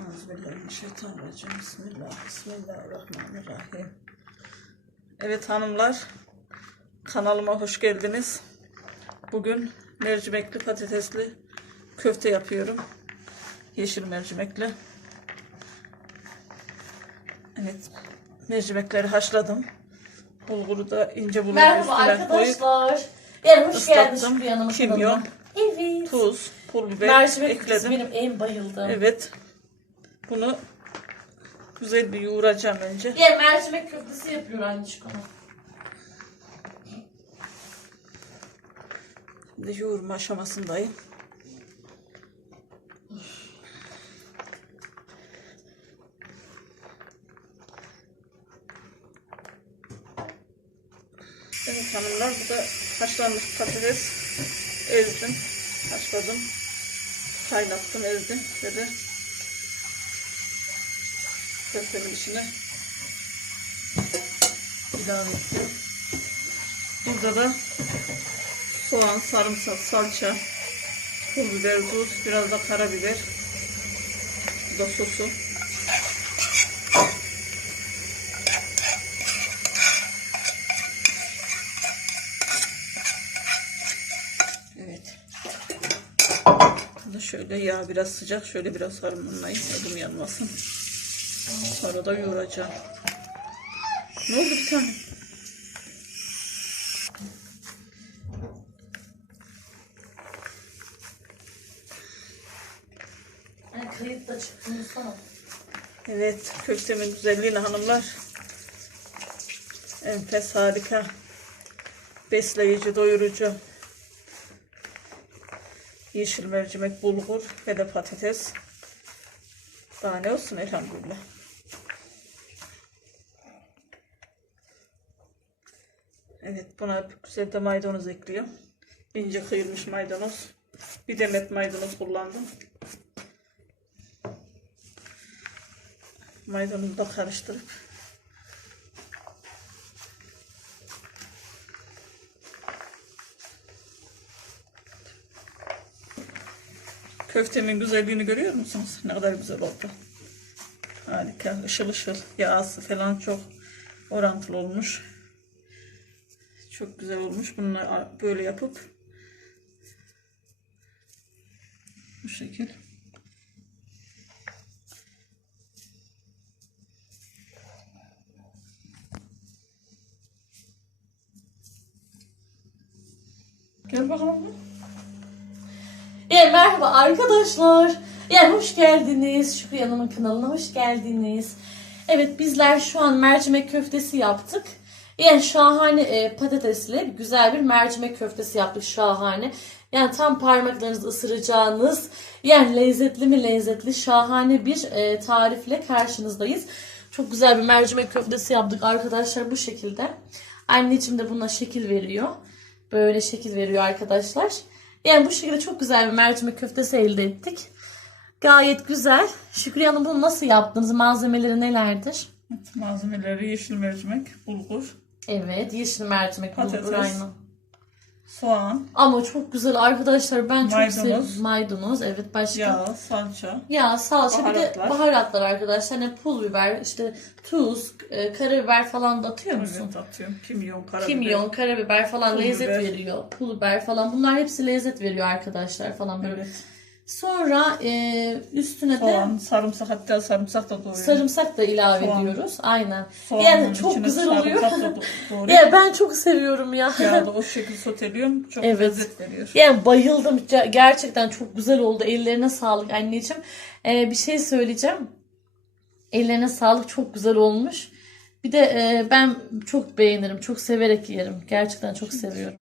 Euzubillahimineşşeytanirracim. Bismillah, Bismillahirrahmanirrahim. Evet hanımlar, kanalıma hoş geldiniz. Bugün mercimekli patatesli köfte yapıyorum. Yeşil mercimekli. Evet, mercimekleri haşladım. Bulguru da ince bulgur Merhaba üstüne koyup arkadaşlar. Yarın hoş geldiniz ıslattım. yanıma Kimyon. Evet. tuz, pul biber Mercimek köftesi ekledim. benim en bayıldığım. Evet. Bunu güzel bir yoğuracağım önce. Yarın mercimek köftesi yapıyor konu. Şimdi yoğurma aşamasındayım. Evet hanımlar bu da haşlanmış patates ezdim, haşladım, kaynattım, ezdim şöyle köftenin içine ilave ettim. Burada da soğan, sarımsak, salça, pul biber, tuz, biraz da karabiber. Da sosu. Evet. Şöyle yağ biraz sıcak. Şöyle biraz harmanlayayım. Adım yanmasın. Sonra da yoğuracağım. Ne oldu bir tane? Hani kayıt da çıktı. Evet, köftemin güzelliğine hanımlar. Enfes, harika. Besleyici, doyurucu. Yeşil mercimek, bulgur ve de patates. Daha ne olsun elhamdülillah. Evet, buna güzel de maydanoz ekliyorum. İnce kıyılmış maydanoz. Bir demet maydanoz kullandım. Maydanozu da karıştırıp Köftemin güzelliğini görüyor musunuz? Ne kadar güzel oldu. Harika. Işıl ışıl. Yağsı falan çok orantılı olmuş. Çok güzel olmuş. Bunu böyle yapıp bu şekil. Gel bakalım. Yani merhaba arkadaşlar. Yani hoş geldiniz. Şükrü Hanım'ın kanalına hoş geldiniz. Evet bizler şu an mercimek köftesi yaptık. Yani şahane e, patatesli güzel bir mercimek köftesi yaptık şahane. Yani tam parmaklarınızı ısıracağınız yani lezzetli mi lezzetli şahane bir e, tarifle karşınızdayız. Çok güzel bir mercimek köftesi yaptık arkadaşlar bu şekilde. Anneciğim de buna şekil veriyor. Böyle şekil veriyor arkadaşlar. Yani bu şekilde çok güzel bir mercimek köftesi elde ettik. Gayet güzel. Şükriye Hanım bunu nasıl yaptınız? Malzemeleri nelerdir? Malzemeleri yeşil mercimek, bulgur, Evet, yeşil mercimek, bulgur Patates. aynı. soğan, Ama çok güzel arkadaşlar. Ben çok Maydanoz. seviyorum. Maydanoz. Evet, başka. yağ, salça. Ya salça bir de Baharatlar. baharatlar arkadaşlar. Hani pul biber, işte tuz, e, karabiber falan da atıyor musun? Evet atıyorum. Kimyon, karabiber. Kimyon, karabiber falan Pul lezzet biber. veriyor. Pul biber falan. Bunlar hepsi lezzet veriyor arkadaşlar falan böyle. Evet. Sonra e, üstüne de Soğan, sarımsak hatta sarımsak da doğruyorum. sarımsak da ilave Soğan. ediyoruz. Aynen. Soğanın yani çok içine güzel oluyor. sarımsak da do- doğruyorum. ya ben çok seviyorum ya. Yağda o şekilde soteliyorum. Çok Evet. lezzet veriyor. Yani bayıldım. Ge- Gerçekten çok güzel oldu. Ellerine sağlık anneciğim. Ee, bir şey söyleyeceğim. Ellerine sağlık. Çok güzel olmuş. Bir de e, ben çok beğenirim. Çok severek yerim. Gerçekten çok seviyorum.